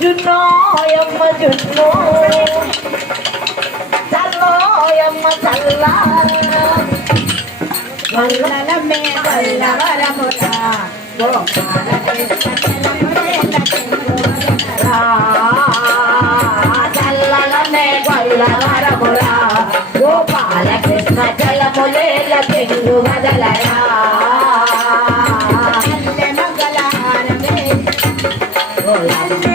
జున్నోయమ్మ జున్నో చల్లోయమ్మ చల్లా. వల్లలమే వల్లవరమురా గోపాల కృష్ణ రా, చల్లలనే గొల్లవరమురా గోపాల కృష్ణ జలములేల చెంగు వదలరా. అల్లె మంగళహారమే అల్లె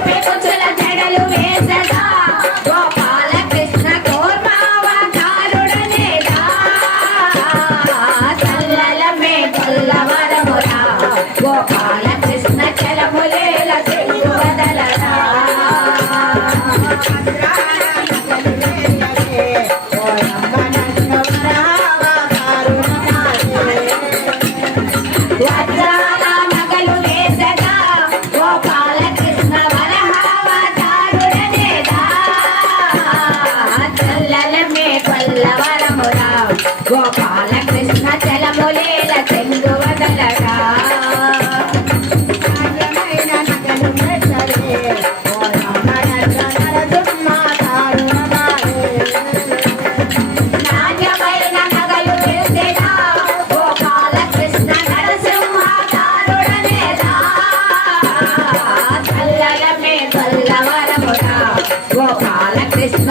పిల్లవరమురావు గోప